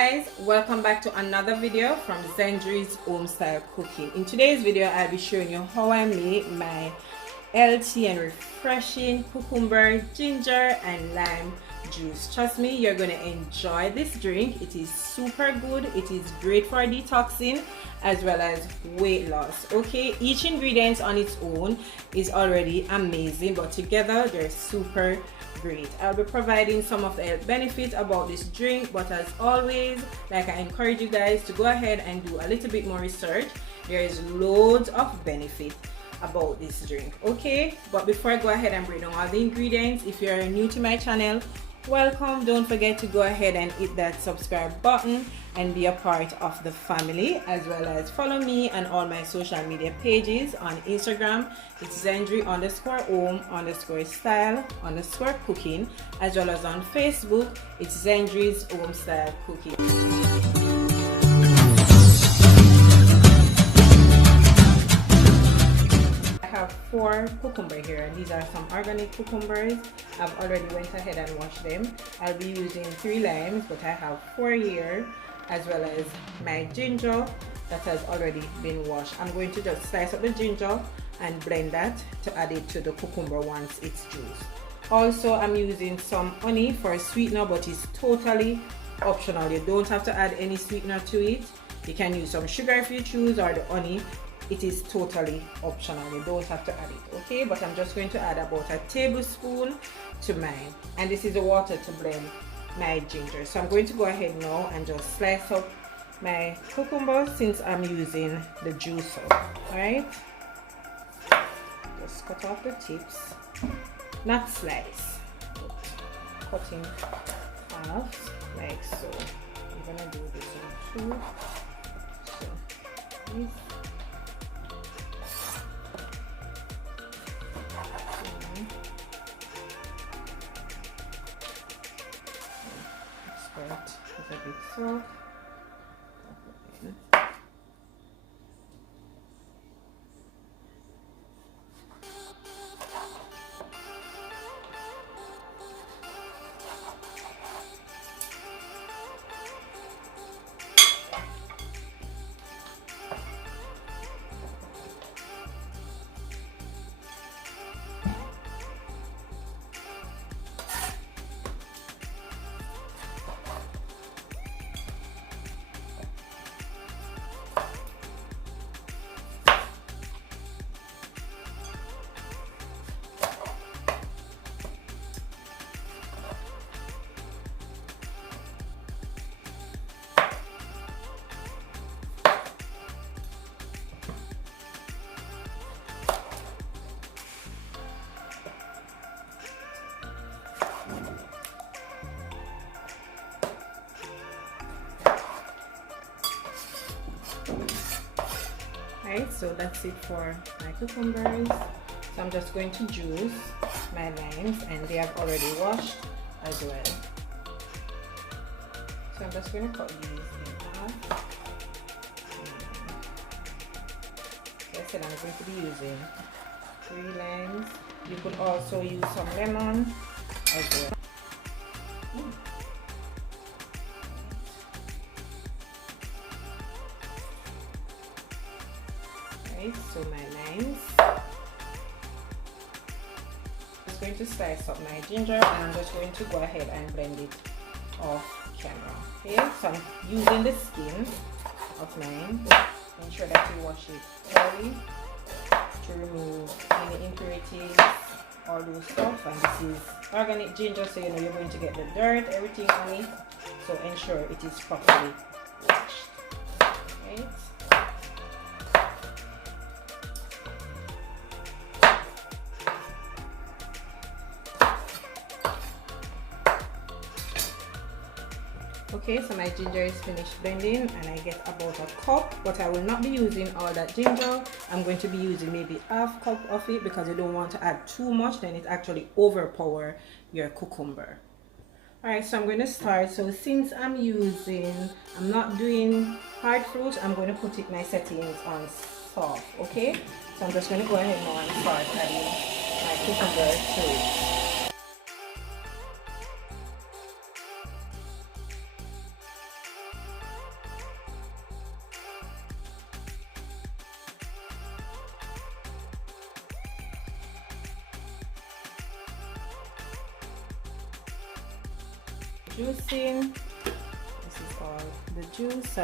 Guys, welcome back to another video from Zendri's Home Style Cooking. In today's video I'll be showing you how I made my healthy and refreshing cucumber, ginger and lime juice. Trust me, you're going to enjoy this drink. It is super good. It is great for detoxing as well as weight loss. Okay, each ingredient on its own is already amazing, but together they're super great. I'll be providing some of the health benefits about this drink, but as always, like, I encourage you guys to go ahead and do a little bit more research. There is loads of benefit about this drink. Okay, but before I go ahead and break down all the ingredients, if you're new to my channel, welcome. Don't forget to go ahead and hit that subscribe button and be a part of the family, as well as follow me on all my social media pages. On Instagram it's Zendri_home_style_cooking, as well as on Facebook it's Zendri's Home Style Cooking. I have 4 cucumber here, and these are some organic cucumbers. I've already went ahead and washed them. I'll be using 3 limes, but I have 4 here, as well as my ginger that has already been washed. I'm going to just slice up the ginger and blend that to add it to the cucumber once it's juiced. Also, I'm using some honey for a sweetener, but it's totally optional. You don't have to add any sweetener to it. You can use some sugar if you choose, or the honey. It is totally optional. You don't have to add it. Okay, but I'm just going to add about a tablespoon to mine, and this is the water to blend my ginger. So I'm going to go ahead now and just slice up my cucumber since I'm using the juicer. All right, just cut off the tips, not slice, but cutting off like so. I'm gonna do this one too. So this. It's a bit soft. Right, so that's it for my cucumbers. So I'm just going to juice my limes, and they have already washed as well. So I'm just going to cut these in half. Like I said, I'm going to be using 3 limes. You could also use some lemon as well. So my limes. I'm just going to slice up my ginger, and I'm just going to go ahead and blend it off camera. Okay, so I'm using the skin of mine. Ensure that you wash it thoroughly to remove any impurities, all those stuff. And this is organic ginger, so you know you're going to get the dirt, everything on it. So ensure it is properly washed. Right. Okay, so my ginger is finished blending, and I get about a cup, but I will not be using all that ginger. I'm going to be using maybe half cup of it, because you don't want to add too much, then it actually overpower your cucumber. Alright, so I'm going to start. So since I'm not doing hard fruit, I'm going to put my settings on soft. Okay, so I'm just going to go ahead now and start adding my cucumber to it. juicing. This is all the juice.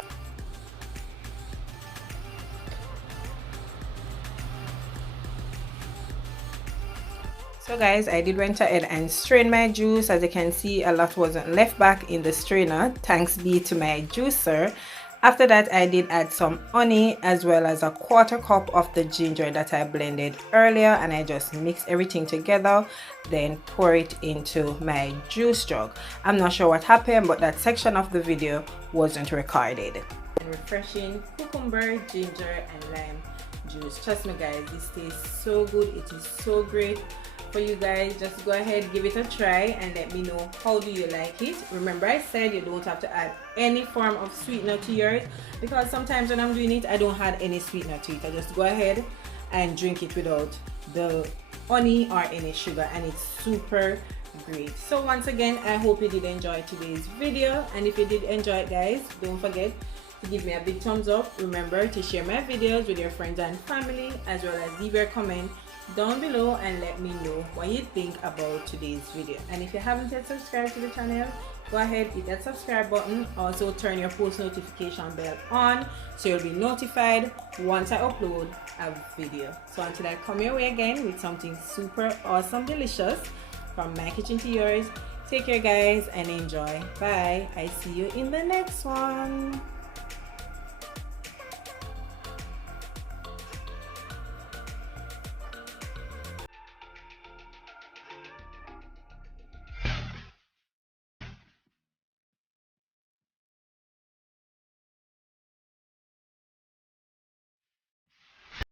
So guys, I did went ahead and strain my juice. As you can see, a lot wasn't left back in the strainer, thanks be to my juicer. After that, I did add some honey as well as a 1/4 cup of the ginger that I blended earlier, and I just mix everything together, then pour it into my juice jug. I'm not sure what happened, but that section of the video wasn't recorded. And refreshing cucumber, ginger and lime juice. Trust me guys, this tastes so good. It is so great for you guys. Just go ahead, give it a try and let me know how do you like it. Remember, I said you don't have to add any form of sweetener to yours, because sometimes when I'm doing it, I don't add any sweetener to it. I just go ahead and drink it without the honey or any sugar, and it's super great. So once again, I hope you did enjoy today's video, and if you did enjoy it guys, don't forget to give me a big thumbs up. Remember to share my videos with your friends and family, as well as leave your comment down below and let me know what you think about today's video. And if you haven't yet subscribed to the channel, go ahead, hit that subscribe button. Also turn your post notification bell on so you'll be notified once I upload a video. So until I come your way again with something super awesome delicious from my kitchen to yours, take care guys and enjoy. Bye. I see you in the next one.